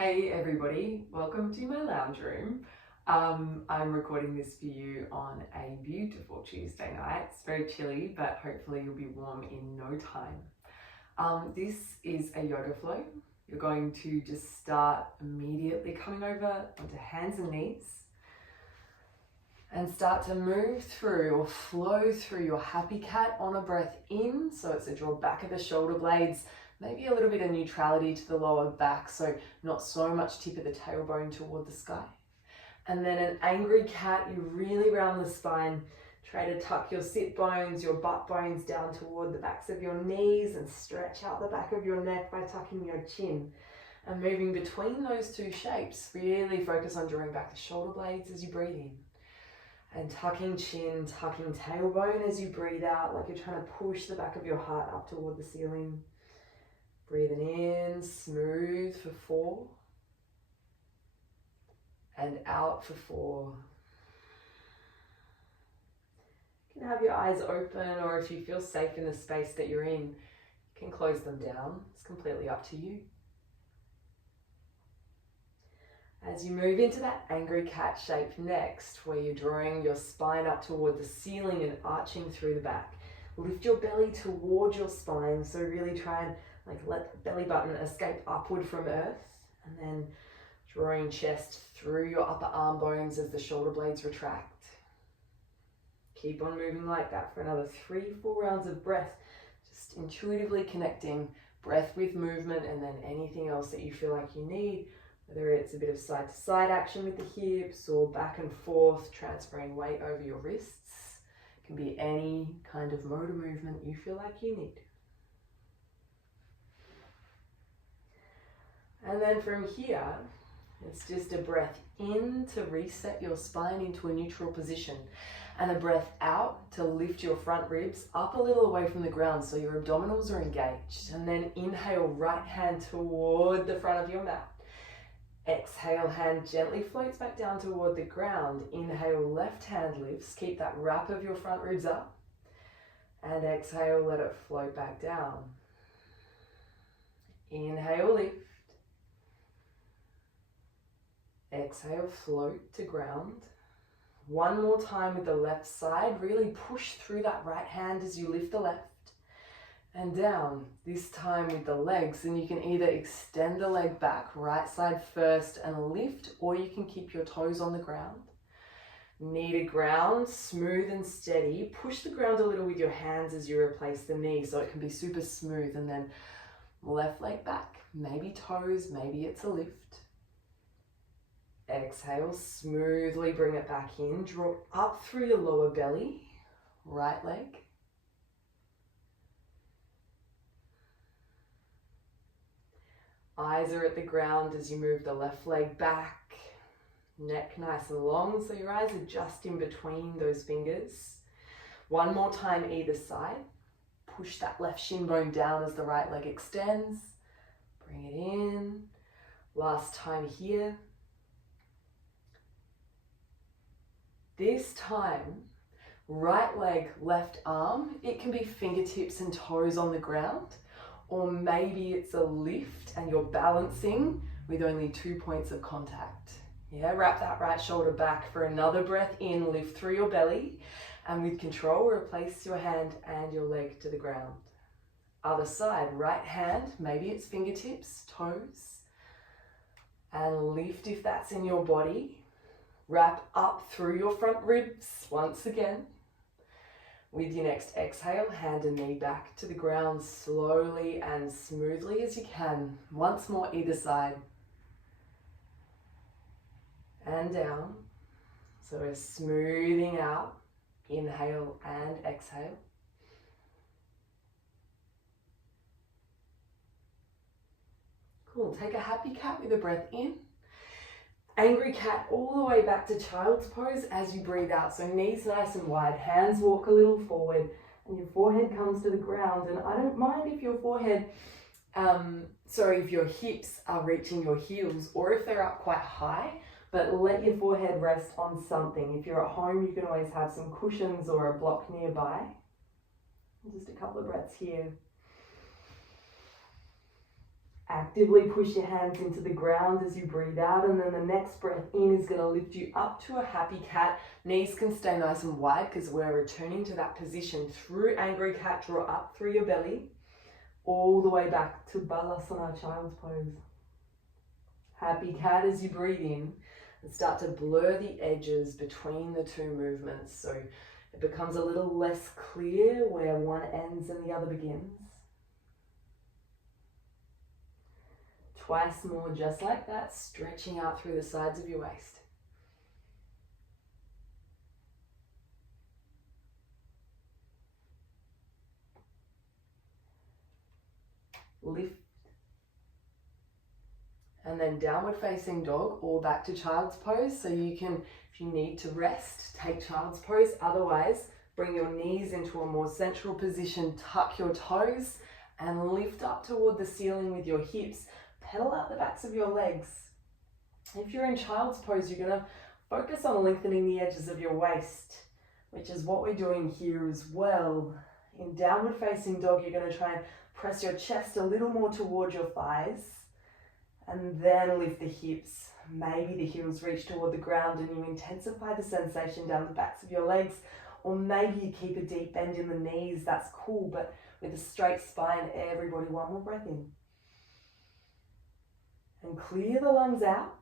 Hey everybody, welcome to my lounge room. I'm recording this for you on a beautiful Tuesday night. It's very chilly, but hopefully you'll be warm in no time. This is a yoga flow. You're going to just start immediately coming over onto hands and knees and start to move through or flow through your happy cat on a breath in. So it's a draw back of the shoulder blades, maybe a little bit of neutrality to the lower back, so not so much tip of the tailbone toward the sky. And then an angry cat, you really round the spine. Try to tuck your sit bones, your butt bones down toward the backs of your knees and stretch out the back of your neck by tucking your chin. And moving between those two shapes, really focus on drawing back the shoulder blades as you breathe in. And tucking chin, tucking tailbone as you breathe out, like you're trying to push the back of your heart up toward the ceiling. Breathing in, smooth for 4. And out for 4. You can have your eyes open, or if you feel safe in the space that you're in, you can close them down. It's completely up to you. As you move into that angry cat shape next, where you're drawing your spine up toward the ceiling and arching through the back, lift your belly towards your spine. So really try and let the belly button escape upward from earth, and then drawing chest through your upper arm bones as the shoulder blades retract. Keep on moving like that for another 3-4 rounds of breath, just intuitively connecting breath with movement, and then anything else that you feel like you need, whether it's a bit of side to side action with the hips or back and forth, transferring weight over your wrists. It can be any kind of motor movement you feel like you need. And then from here, it's just a breath in to reset your spine into a neutral position, and a breath out to lift your front ribs up a little away from the ground so your abdominals are engaged. And then inhale, right hand toward the front of your mat. Exhale, hand gently floats back down toward the ground. Inhale, left hand lifts. Keep that wrap of your front ribs up. And exhale, let it float back down. Inhale, lift. Exhale, float to ground. One more time with the left side. Really push through that right hand as you lift the left. And down, this time with the legs. And you can either extend the leg back, right side first, and lift, or you can keep your toes on the ground. Knee to ground, smooth and steady. Push the ground a little with your hands as you replace the knee so it can be super smooth. And then left leg back, maybe toes, maybe it's a lift. Exhale, smoothly bring it back in. Draw up through your lower belly, right leg. Eyes are at the ground as you move the left leg back. Neck nice and long, so your eyes are just in between those fingers. One more time either side. Push that left shin bone down as the right leg extends. Bring it in. Last time here. This time, right leg, left arm. It can be fingertips and toes on the ground, or maybe it's a lift and you're balancing with only 2 points of contact. Yeah, wrap that right shoulder back for another breath in, lift through your belly, and with control, replace your hand and your leg to the ground. Other side, right hand, maybe it's fingertips, toes, and lift if that's in your body. Wrap up through your front ribs once again. With your next exhale, hand and knee back to the ground slowly and smoothly as you can. Once more, either side. And down. So we're smoothing out. Inhale and exhale. Cool. Take a happy cat with a breath in. Angry cat all the way back to child's pose as you breathe out. So knees nice and wide, hands walk a little forward, and your forehead comes to the ground. And I don't mind if your forehead, if your hips are reaching your heels, or if they're up quite high, but let your forehead rest on something. If you're at home, you can always have some cushions or a block nearby. Just a couple of breaths here. Actively push your hands into the ground as you breathe out, and then the next breath in is going to lift you up to a happy cat. Knees can stay nice and wide because we're returning to that position through angry cat. Draw up through your belly, all the way back to Balasana, child's pose. Happy cat as you breathe in, and start to blur the edges between the two movements so it becomes a little less clear where one ends and the other begins. Twice more, just like that, stretching out through the sides of your waist. Lift. And then downward facing dog or back to child's pose. So you can, if you need to rest, take child's pose. Otherwise, bring your knees into a more central position, tuck your toes and lift up toward the ceiling with your hips. Pedal out the backs of your legs. If you're in child's pose, you're going to focus on lengthening the edges of your waist, which is what we're doing here as well. In downward facing dog, you're going to try and press your chest a little more toward your thighs and then lift the hips. Maybe the heels reach toward the ground and you intensify the sensation down the backs of your legs, or maybe you keep a deep bend in the knees. That's cool, but with a straight spine, everybody, one more breath in. And clear the lungs out.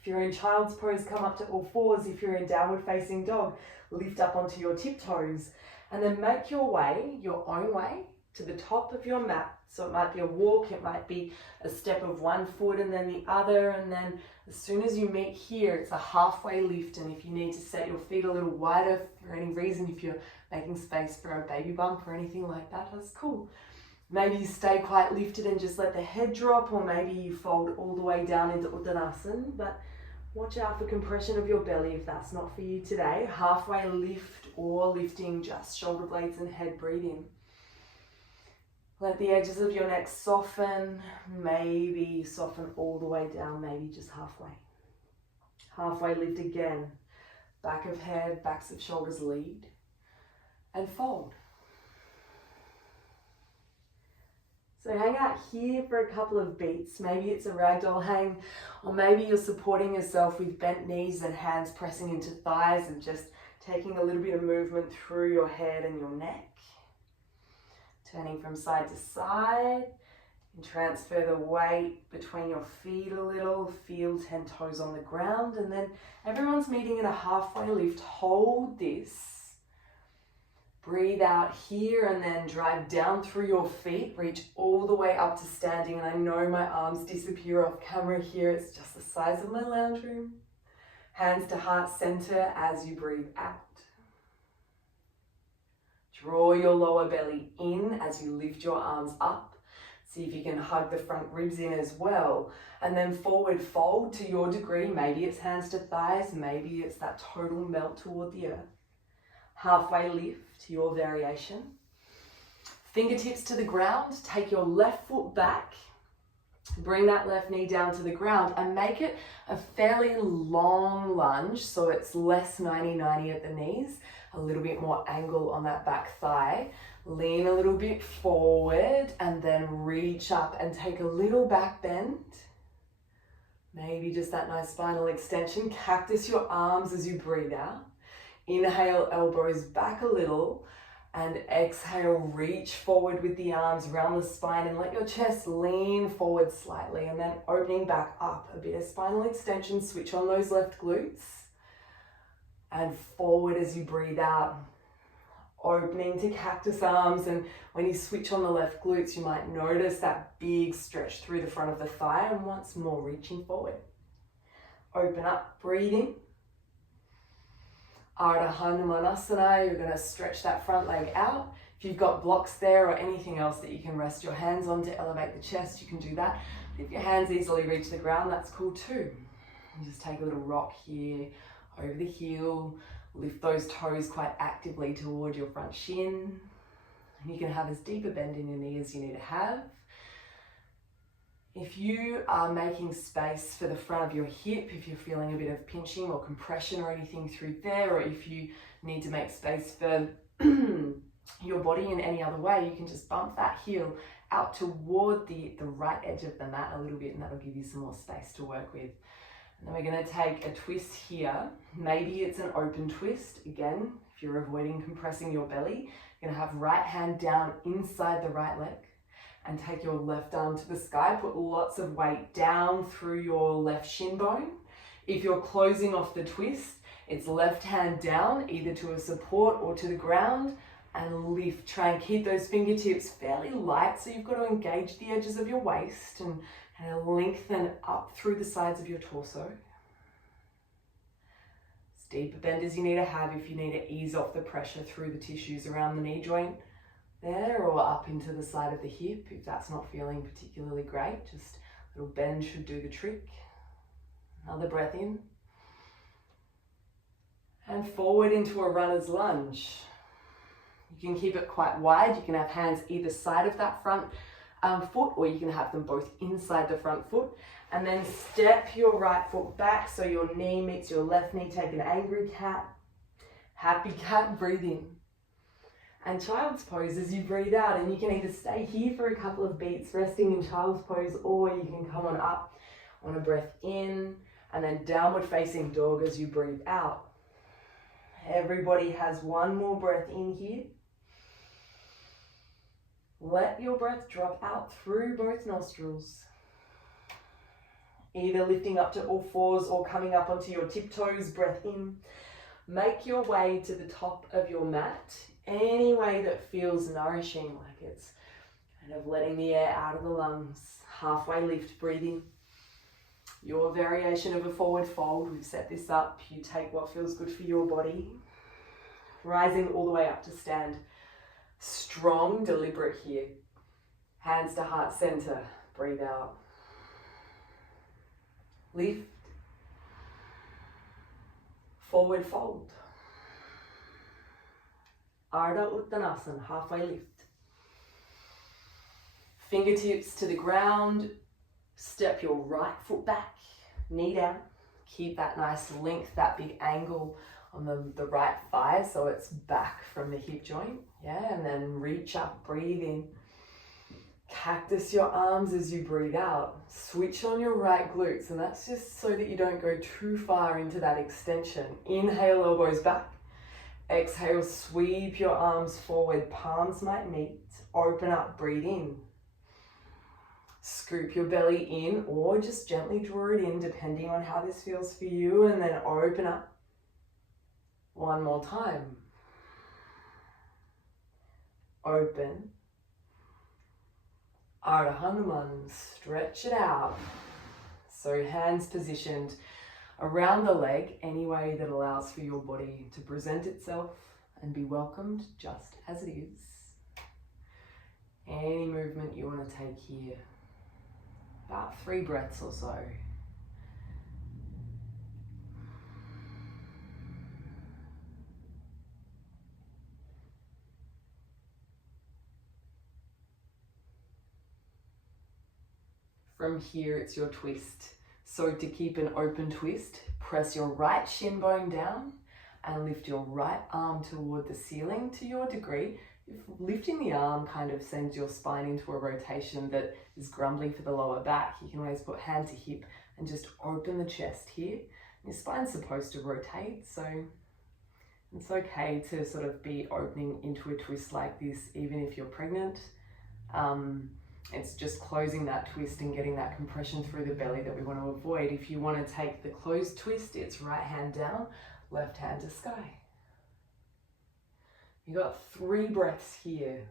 If you're in child's pose, come up to all fours. If you're in downward facing dog, lift up onto your tiptoes and then make your way, your own way, to the top of your mat. So it might be a walk, it might be a step of one foot and then the other, and then as soon as you meet here, it's a halfway lift. And if you need to set your feet a little wider for any reason, if you're making space for a baby bump or anything like that, that's cool. Maybe you stay quite lifted and just let the head drop, or maybe you fold all the way down into Uttanasana, but watch out for compression of your belly if that's not for you today. Halfway lift or lifting just shoulder blades and head, breathe in. Let the edges of your neck soften, maybe soften all the way down, maybe just halfway. Halfway lift again, back of head, backs of shoulders lead, and fold. So hang out here for a couple of beats. Maybe it's a ragdoll hang, or maybe you're supporting yourself with bent knees and hands pressing into thighs and just taking a little bit of movement through your head and your neck. Turning from side to side, and transfer the weight between your feet a little. Feel 10 toes on the ground, and then everyone's meeting in a halfway lift. Hold this. Breathe out here and then drive down through your feet. Reach all the way up to standing. And I know my arms disappear off camera here. It's just the size of my lounge room. Hands to heart center as you breathe out. Draw your lower belly in as you lift your arms up. See if you can hug the front ribs in as well. And then forward fold to your degree. Maybe it's hands to thighs. Maybe it's that total melt toward the earth. Halfway lift, your variation. Fingertips to the ground. Take your left foot back. Bring that left knee down to the ground and make it a fairly long lunge, so it's less 90-90 at the knees, a little bit more angle on that back thigh. Lean a little bit forward and then reach up and take a little back bend. Maybe just that nice spinal extension. Cactus your arms as you breathe out. Inhale, elbows back a little, and exhale, reach forward with the arms around the spine and let your chest lean forward slightly, and then opening back up, a bit of spinal extension. Switch on those left glutes and forward as you breathe out, opening to cactus arms. And when you switch on the left glutes, you might notice that big stretch through the front of the thigh, and once more reaching forward. Open up, breathing. Ardha Hanumanasana, you're going to stretch that front leg out. If you've got blocks there or anything else that you can rest your hands on to elevate the chest, you can do that. If your hands easily reach the ground, that's cool too. And just take a little rock here, over the heel, lift those toes quite actively toward your front shin. And you can have as deep a bend in your knee as you need to have. If you are making space for the front of your hip, if you're feeling a bit of pinching or compression or anything through there, or if you need to make space for your body in any other way, you can just bump that heel out toward the right edge of the mat a little bit, and that'll give you some more space to work with. And then we're going to take a twist here. Maybe it's an open twist. Again, if you're avoiding compressing your belly, you're going to have right hand down inside the right leg and take your left arm to the sky. Put lots of weight down through your left shin bone. If you're closing off the twist, it's left hand down, either to a support or to the ground, and lift. Try and keep those fingertips fairly light, so you've got to engage the edges of your waist and kind of lengthen up through the sides of your torso. As deep a bend as you need to have if you need to ease off the pressure through the tissues around the knee joint there, or up into the side of the hip if that's not feeling particularly great. Just a little bend should do the trick. Another breath in. And forward into a runner's lunge. You can keep it quite wide. You can have hands either side of that front foot, or you can have them both inside the front foot. And then step your right foot back so your knee meets your left knee. Take an angry cat, happy cat, breathe in. And child's pose as you breathe out. And you can either stay here for a couple of beats, resting in child's pose, or you can come on up on a breath in, and then downward facing dog as you breathe out. Everybody has one more breath in here. Let your breath drop out through both nostrils. Either lifting up to all fours or coming up onto your tiptoes, breath in. Make your way to the top of your mat, any way that feels nourishing, like it's kind of letting the air out of the lungs. Halfway lift, breathe in. Your variation of a forward fold, we've set this up. You take what feels good for your body. Rising all the way up to stand. Strong, deliberate here. Hands to heart center. Breathe out. Lift. Forward fold. Ardha Uttanasana, halfway lift. Fingertips to the ground. Step your right foot back, knee down. Keep that nice length, that big angle on the right thigh so it's back from the hip joint. Yeah, and then reach up, breathe in. Cactus your arms as you breathe out. Switch on your right glutes, and that's just so that you don't go too far into that extension. Inhale, elbows back. Exhale, sweep your arms forward, palms might meet. Open up, breathe in. Scoop your belly in, or just gently draw it in depending on how this feels for you, and then open up. One more time. Open. Ardha Hanuman, stretch it out. So hands positioned around the leg, any way that allows for your body to present itself and be welcomed just as it is. Any movement you want to take here. About 3 breaths or so. From here, it's your twist. So to keep an open twist, press your right shin bone down and lift your right arm toward the ceiling to your degree. If lifting the arm kind of sends your spine into a rotation that is grumbling for the lower back, you can always put hand to hip and just open the chest here. Your spine's supposed to rotate, so it's okay to sort of be opening into a twist like this even if you're pregnant. It's just closing that twist and getting that compression through the belly that we want to avoid. If you want to take the closed twist, it's right hand down, left hand to sky. You got 3 breaths here.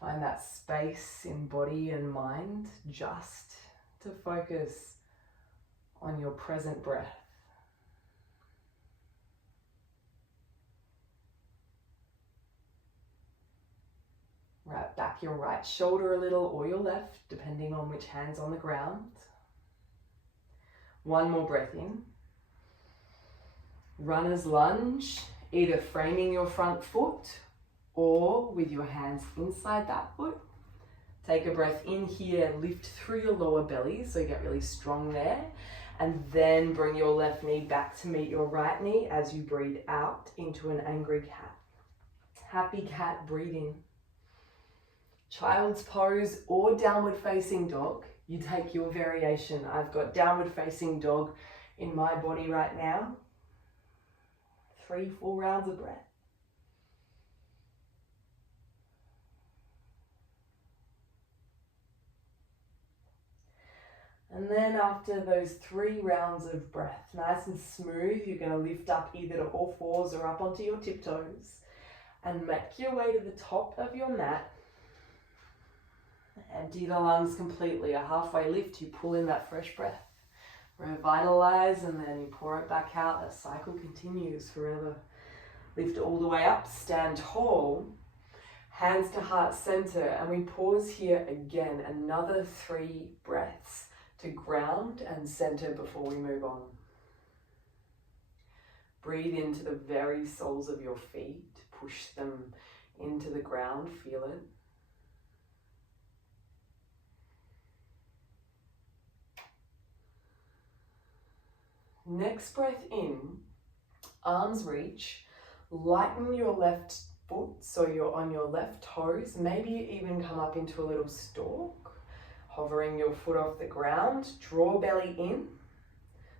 Find that space in body and mind just to focus on your present breath. Right back your right shoulder a little, or your left, depending on which hand's on the ground. One more breath in. Runner's lunge, either framing your front foot or with your hands inside that foot. Take a breath in here, lift through your lower belly, so you get really strong there. And then bring your left knee back to meet your right knee as you breathe out into an angry cat. Happy cat, breathe in. Child's pose or downward facing dog. You take your variation. I've got downward facing dog in my body right now. 3-4 rounds of breath. And then after those 3 rounds of breath, nice and smooth, you're going to lift up either to all fours or up onto your tiptoes and make your way to the top of your mat. Empty the lungs completely. A halfway lift, you pull in that fresh breath. Revitalize, and then you pour it back out. That cycle continues forever. Lift all the way up, stand tall, hands to heart center, and we pause here again, another 3 breaths to ground and center before we move on. Breathe into the very soles of your feet, push them into the ground, feel it. Next breath in, arms reach, lighten your left foot so you're on your left toes, maybe you even come up into a little stalk, hovering your foot off the ground, draw belly in,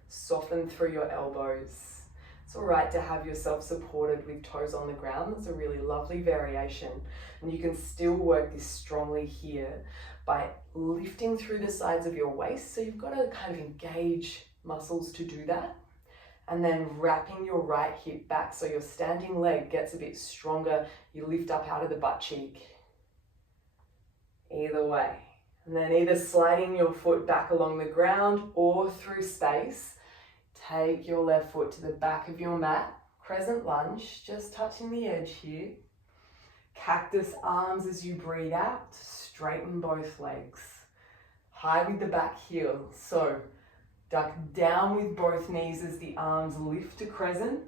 soften through your elbows. It's all right to have yourself supported with toes on the ground. That's a really lovely variation, and you can still work this strongly here by lifting through the sides of your waist, so you've got to kind of engage muscles to do that, and then wrapping your right hip back so your standing leg gets a bit stronger. You lift up out of the butt cheek. Either way. And then either sliding your foot back along the ground or through space. Take your left foot to the back of your mat. Crescent lunge, just touching the edge here. Cactus arms as you breathe out. Straighten both legs. High with the back heel. So duck down with both knees as the arms lift to crescent.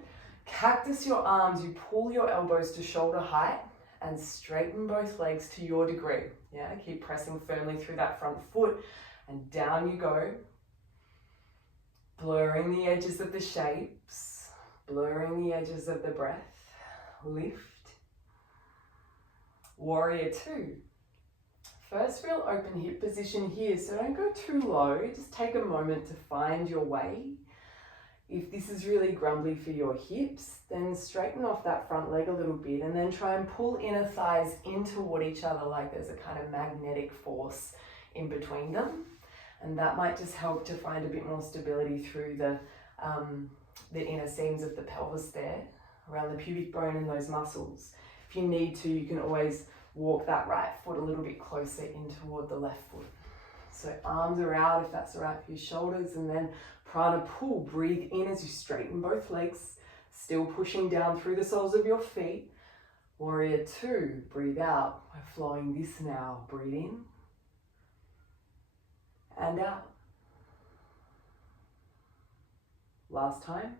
Cactus your arms, you pull your elbows to shoulder height and straighten both legs to your degree. Yeah, keep pressing firmly through that front foot and down you go. Blurring the edges of the shapes, blurring the edges of the breath. Lift. Warrior 2. First, real open hip position here, so don't go too low. Just take a moment to find your way. If this is really grumbly for your hips, then straighten off that front leg a little bit and then try and pull inner thighs in toward each other like there's a kind of magnetic force in between them. And that might just help to find a bit more stability through the inner seams of the pelvis there, around the pubic bone and those muscles. If you need to, you can always walk that right foot a little bit closer in toward the left foot. So arms are out if that's all right for your shoulders, and then prana pull, breathe in as you straighten both legs, still pushing down through the soles of your feet. Warrior 2, breathe out. We're flowing this now. Breathe in and out. Last time.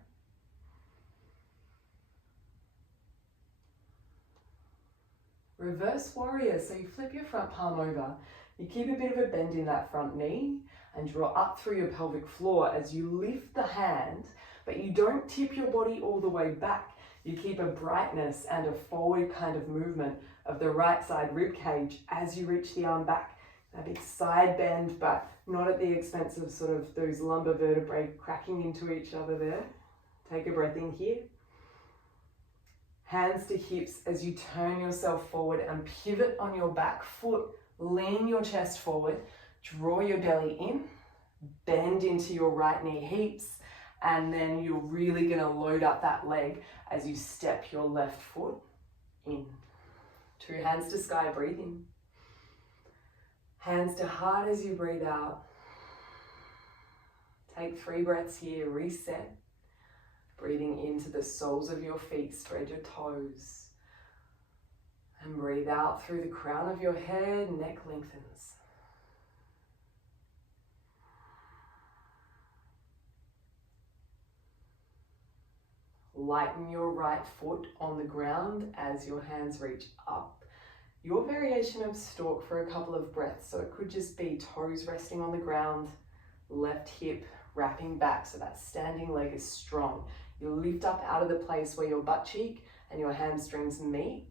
Reverse warrior, so you flip your front palm over, you keep a bit of a bend in that front knee and draw up through your pelvic floor as you lift the hand, but you don't tip your body all the way back. You keep a brightness and a forward kind of movement of the right side rib cage as you reach the arm back. A big side bend, but not at the expense of sort of those lumbar vertebrae cracking into each other there. Take a breath in here. Hands to hips as you turn yourself forward and pivot on your back foot. Lean your chest forward, draw your belly in, bend into your right knee heaps, and then you're really gonna load up that leg as you step your left foot in. 2 hands to sky, breathe in. Hands to heart as you breathe out. Take 3 breaths here, reset. Breathing into the soles of your feet, spread your toes. And breathe out through the crown of your head, neck lengthens. Lighten your right foot on the ground as your hands reach up. Your variation of stalk for a couple of breaths, so it could just be toes resting on the ground, left hip wrapping back so that standing leg is strong. You lift up out of the place where your butt cheek and your hamstrings meet,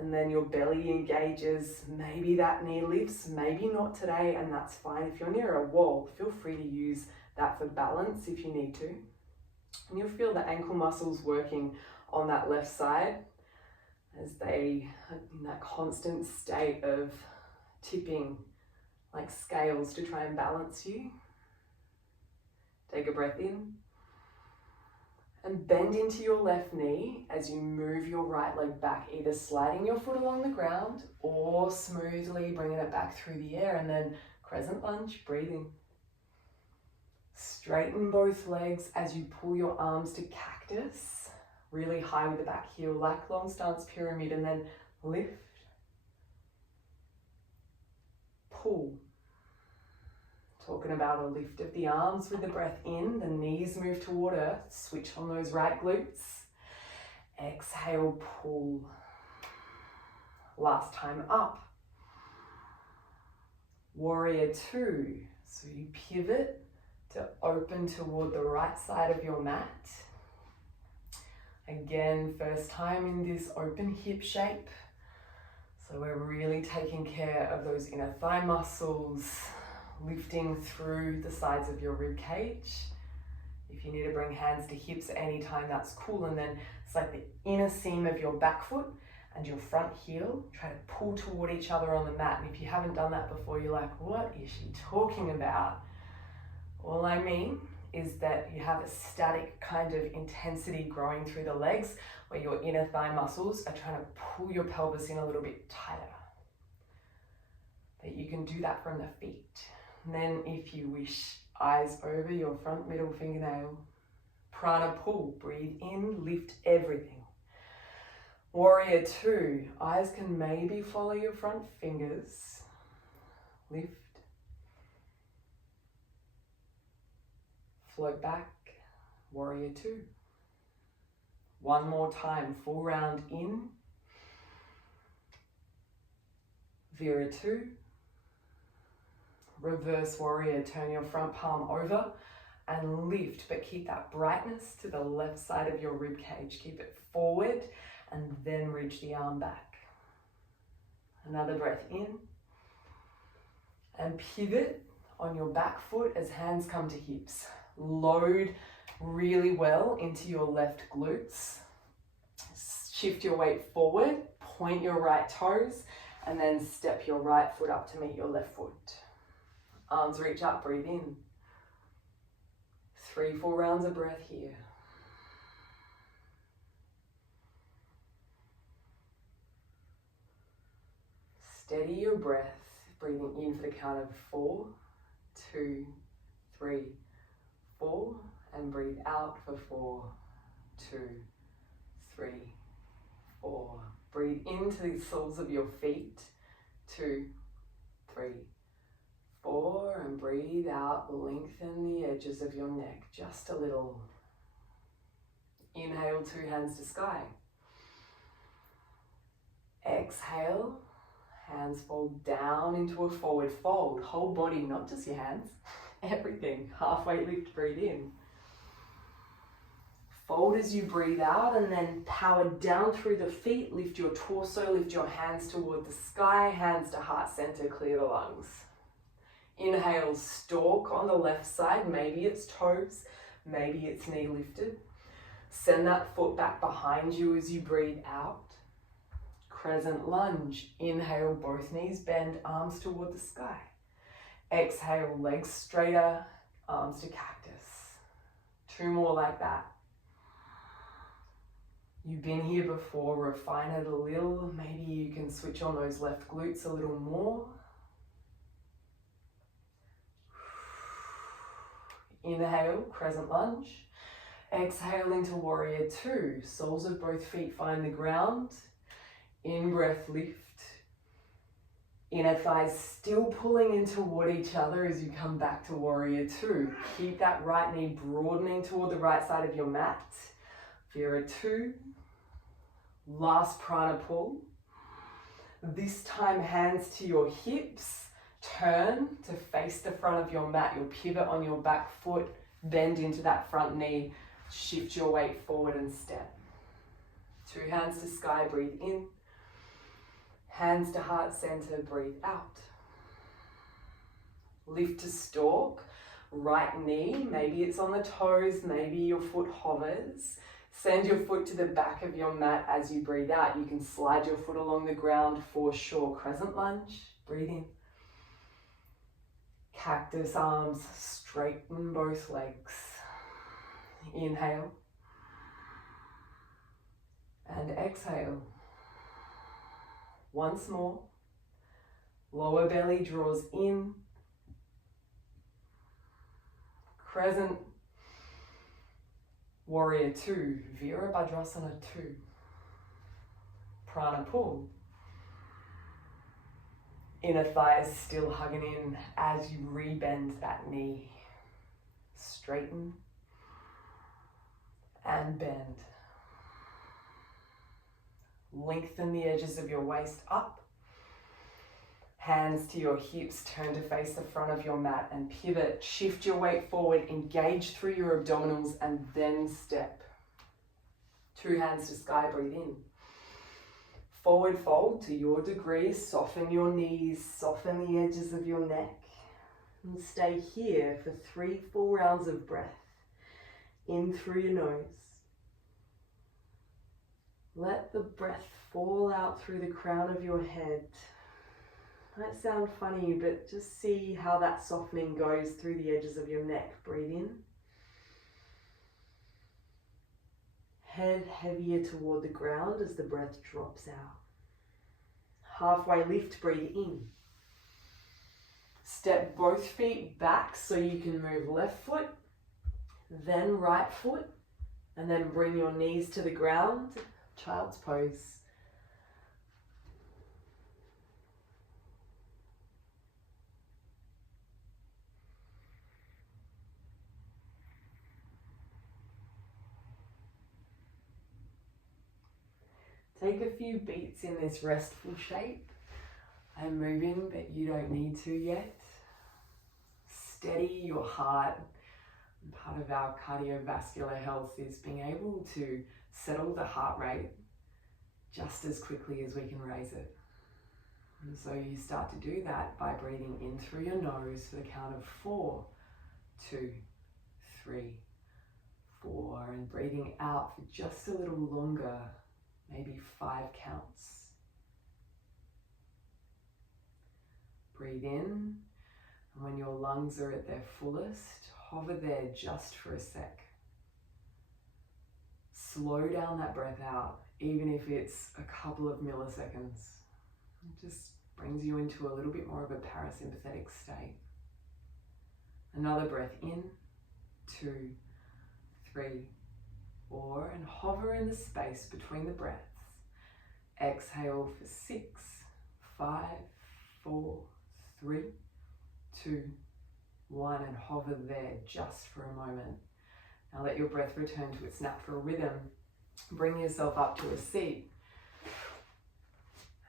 and then your belly engages. Maybe that knee lifts, maybe not today, and that's fine. If you're near a wall, feel free to use that for balance if you need to. And you'll feel the ankle muscles working on that left side as they are in that constant state of tipping like scales to try and balance you. Take a breath in and bend into your left knee as you move your right leg back, either sliding your foot along the ground or smoothly bringing it back through the air, and then crescent lunge, breathing. Straighten both legs as you pull your arms to cactus, really high with the back heel, like long stance pyramid, and then lift, pull. Talking about a lift of the arms with the breath in, the knees move toward earth, switch on those right glutes. Exhale, pull. Last time up. Warrior two. So you pivot to open toward the right side of your mat. Again, first time in this open hip shape. So we're really taking care of those inner thigh muscles, lifting through the sides of your rib cage. If you need to bring hands to hips at any time, that's cool. And then it's like the inner seam of your back foot and your front heel, try to pull toward each other on the mat. And if you haven't done that before, you're like, what is she talking about? All I mean is that you have a static kind of intensity growing through the legs where your inner thigh muscles are trying to pull your pelvis in a little bit tighter. That you can do that from the feet. And then if you wish, eyes over your front middle fingernail. Prana pull, breathe in, lift everything. Warrior two, eyes can maybe follow your front fingers. Lift. Float back, warrior two. One more time, full round in. Vira two. Reverse warrior, turn your front palm over and lift, but keep that brightness to the left side of your rib cage. Keep it forward and then reach the arm back. Another breath in. And pivot on your back foot as hands come to hips. Load really well into your left glutes. Shift your weight forward, point your right toes, and then step your right foot up to meet your left foot. Arms reach up, breathe in. 3-4 rounds of breath here. Steady your breath, breathing in for the count of 4, 2, 3, 4, and breathe out for 4, 2, 3, 4. Breathe into the soles of your feet, 2, 3, 4, and breathe out, lengthen the edges of your neck just a little. Inhale, 2 hands to sky. Exhale, hands fold down into a forward fold. Whole body, not just your hands, everything. Halfway lift, breathe in. Fold as you breathe out, and then power down through the feet. Lift your torso, lift your hands toward the sky, hands to heart center, clear the lungs. Inhale, stalk on the left side. Maybe it's toes, maybe it's knee lifted. Send that foot back behind you as you breathe out. Crescent lunge. Inhale, both knees bend, arms toward the sky. Exhale, legs straighter, arms to cactus. 2 more like that. You've been here before, refine it a little. Maybe you can switch on those left glutes a little more. Inhale, crescent lunge. Exhale into warrior two. Soles of both feet find the ground. In-breath, lift. Inner thighs still pulling in toward each other as you come back to warrior two. Keep that right knee broadening toward the right side of your mat. Vira two. Last prana pull. This time hands to your hips. Turn to face the front of your mat. You'll pivot on your back foot, bend into that front knee, shift your weight forward and step. 2 hands to sky, breathe in. Hands to heart center, breathe out. Lift to stalk, right knee, maybe it's on the toes, maybe your foot hovers. Send your foot to the back of your mat as you breathe out. You can slide your foot along the ground for sure. Crescent lunge, breathe in. Cactus arms, straighten both legs. Inhale. And exhale. Once more. Lower belly draws in. Crescent Warrior 2, Virabhadrasana 2. Prana pull. Inner thighs still hugging in as you rebend that knee. Straighten and bend. Lengthen the edges of your waist up. Hands to your hips, turn to face the front of your mat and pivot. Shift your weight forward, engage through your abdominals and then step. 2 hands to sky, breathe in. Forward fold to your degree, soften your knees, soften the edges of your neck. And stay here for 3 full rounds of breath. In through your nose. Let the breath fall out through the crown of your head. Might sound funny, but just see how that softening goes through the edges of your neck. Breathe in. Head heavier toward the ground as the breath drops out. Halfway lift, breathe in. Step both feet back so you can move left foot, then right foot, and then bring your knees to the ground. Child's pose. Take a few beats in this restful shape. I'm moving, but you don't need to yet. Steady your heart. Part of our cardiovascular health is being able to settle the heart rate just as quickly as we can raise it. And so you start to do that by breathing in through your nose for the count of 4, 2, 3, 4, and breathing out for just a little longer. Maybe 5 counts. Breathe in, and when your lungs are at their fullest, hover there just for a sec. Slow down that breath out, even if it's a couple of milliseconds. It just brings you into a little bit more of a parasympathetic state. Another breath in, 2, 3, 4, and hover in the space between the breaths. Exhale for 6, 5, 4, 3, 2, 1, and hover there just for a moment. Now let your breath return to its natural rhythm. Bring yourself up to a seat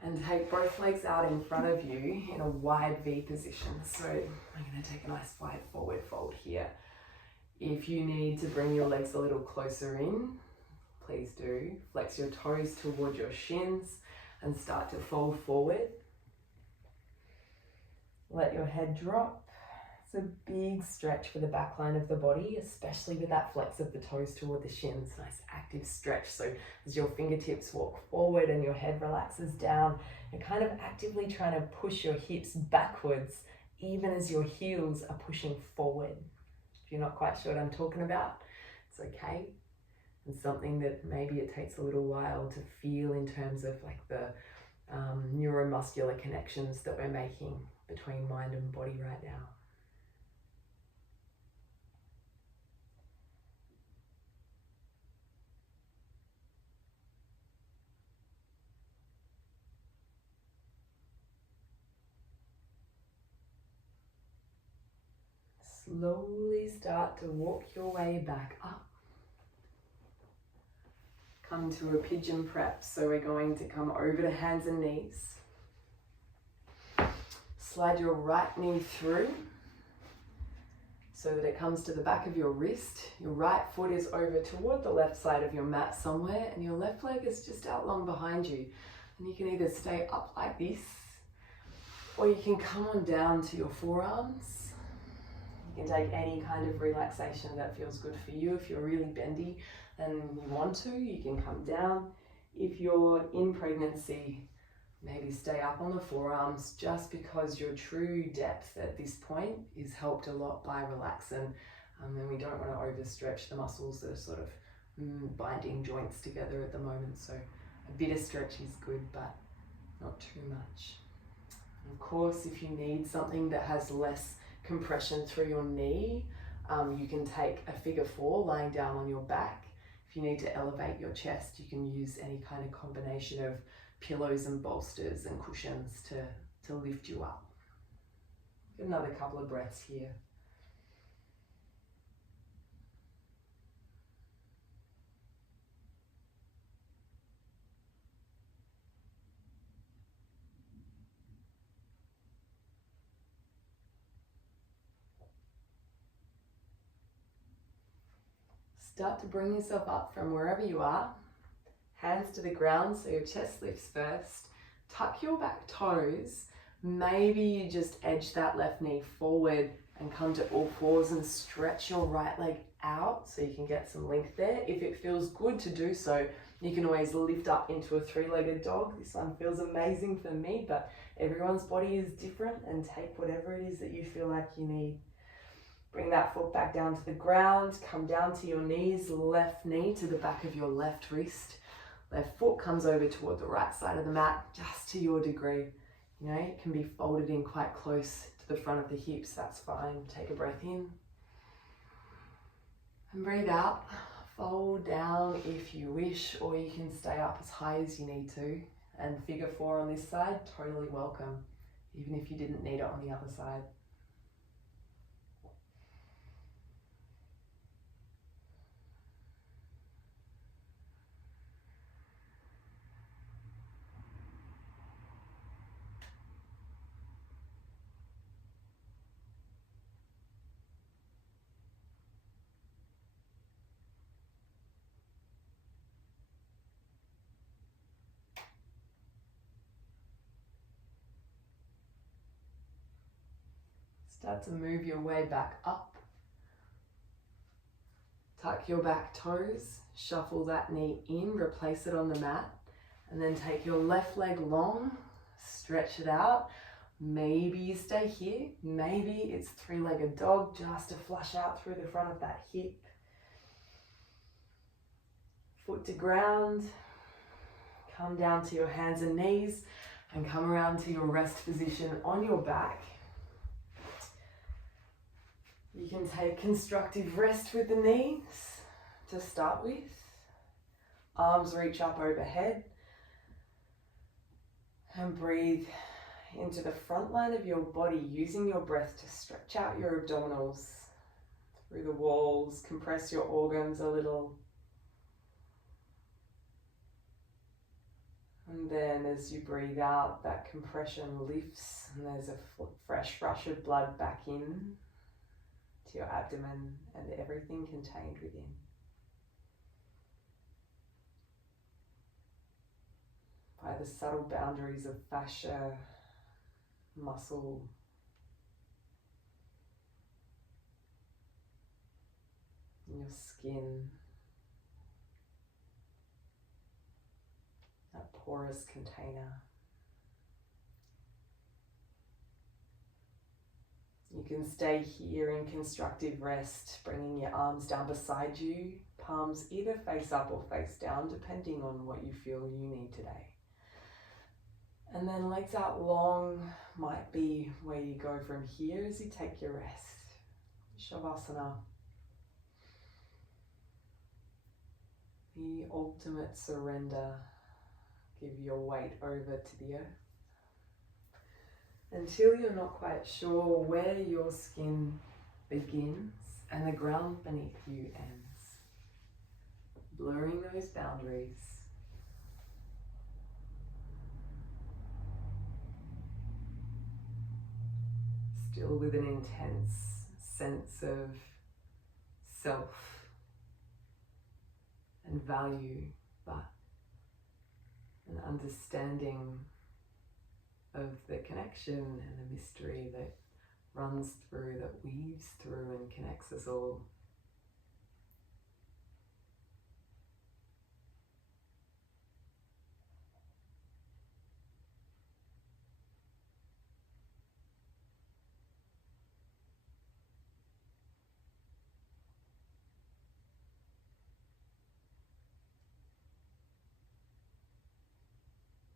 and take both legs out in front of you in a wide V position. So I'm going to take a nice wide forward fold here. If you need to bring your legs a little closer in, please do. Flex your toes toward your shins and start to fold forward. Let your head drop. It's a big stretch for the back line of the body, especially with that flex of the toes toward the shins. Nice active stretch. So as your fingertips walk forward and your head relaxes down, you're kind of actively trying to push your hips backwards, even as your heels are pushing forward. If you're not quite sure what I'm talking about, it's okay. And something that maybe it takes a little while to feel in terms of like the neuromuscular connections that we're making between mind and body right now. Slowly start to walk your way back up. Come to a pigeon prep. So we're going to come over to hands and knees. Slide your right knee through so that it comes to the back of your wrist. Your right foot is over toward the left side of your mat somewhere, and your left leg is just out long behind you. And you can either stay up like this, or you can come on down to your forearms. You can take any kind of relaxation that feels good for you. If you're really bendy and you want to, you can come down. If you're in pregnancy, maybe stay up on the forearms, just because your true depth at this point is helped a lot by relaxin. And we don't want to overstretch the muscles that are sort of binding joints together at the moment. So a bit of stretch is good, but not too much. Of course, if you need something that has less compression through your knee, you can take a figure 4 lying down on your back. If you need to elevate your chest, you can use any kind of combination of pillows and bolsters and cushions to lift you up. Get another couple of breaths here. Start to bring yourself up from wherever you are. Hands to the ground so your chest lifts first. Tuck your back toes. Maybe you just edge that left knee forward and come to all fours and stretch your right leg out so you can get some length there. If it feels good to do so, you can always lift up into a 3-legged dog. This one feels amazing for me, but everyone's body is different, and take whatever it is that you feel like you need. Bring that foot back down to the ground, come down to your knees, left knee to the back of your left wrist. Left foot comes over toward the right side of the mat, just to your degree. You know, it can be folded in quite close to the front of the hips, that's fine. Take a breath in. And breathe out. Fold down if you wish, or you can stay up as high as you need to. And figure 4 on this side, totally welcome, even if you didn't need it on the other side. Start to move your way back up. Tuck your back toes, shuffle that knee in, replace it on the mat, and then take your left leg long, stretch it out. Maybe you stay here, maybe it's 3-legged dog, just to flush out through the front of that hip. Foot to ground, come down to your hands and knees, and come around to your rest position on your back. You can take constructive rest with the knees to start with. Arms reach up overhead. And breathe into the front line of your body, using your breath to stretch out your abdominals through the walls, compress your organs a little. And then as you breathe out, that compression lifts and there's a fresh rush of blood back in to your abdomen and everything contained within. By the subtle boundaries of fascia, muscle, your skin, that porous container. You can stay here in constructive rest, bringing your arms down beside you, palms either face up or face down, depending on what you feel you need today. And then legs out long might be where you go from here as you take your rest. Shavasana. The ultimate surrender. Give your weight over to the earth until you're not quite sure where your skin begins and the ground beneath you ends. Blurring those boundaries. Still with an intense sense of self and value, but an understanding of the connection and the mystery that runs through, that weaves through and connects us all.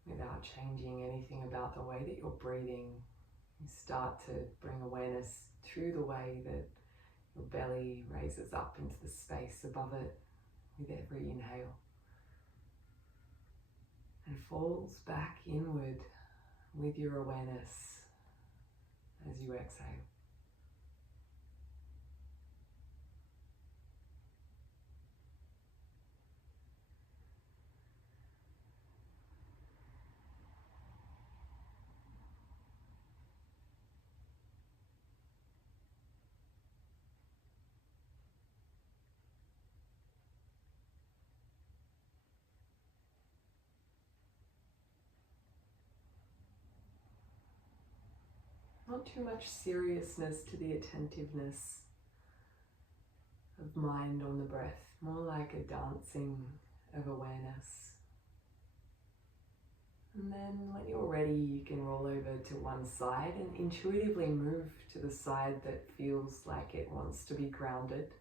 Without changing anything about the way that you're breathing, you start to bring awareness to the way that your belly raises up into the space above it with every inhale and falls back inward with your awareness as you exhale. Not too much seriousness to the attentiveness of mind on the breath, more like a dancing of awareness. And then when you're ready, you can roll over to one side and intuitively move to the side that feels like it wants to be grounded.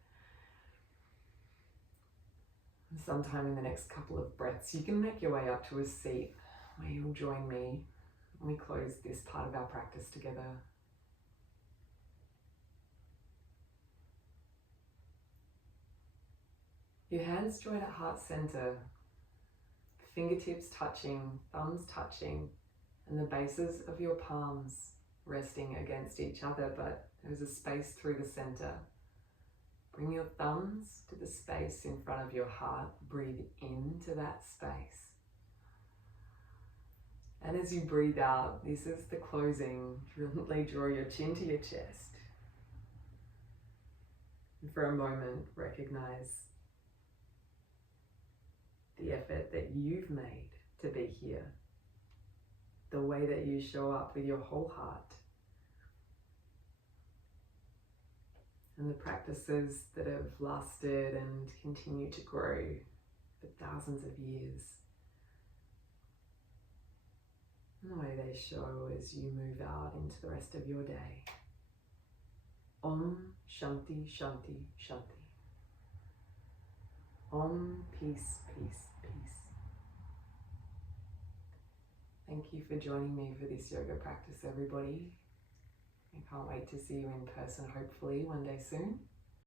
And sometime in the next couple of breaths, you can make your way up to a seat where you'll join me when we close this part of our practice together. Your hands join at heart center, fingertips touching, thumbs touching, and the bases of your palms resting against each other, but there's a space through the center. Bring your thumbs to the space in front of your heart. Breathe into that space. And as you breathe out, this is the closing. Gently draw your chin to your chest. And for a moment, recognize the effort that you've made to be here. The way that you show up with your whole heart. And the practices that have lasted and continue to grow for thousands of years. And the way they show as you move out into the rest of your day. Om Shanti Shanti Shanti. Om peace, peace, peace. Thank you for joining me for this yoga practice, everybody. I can't wait to see you in person, hopefully one day soon.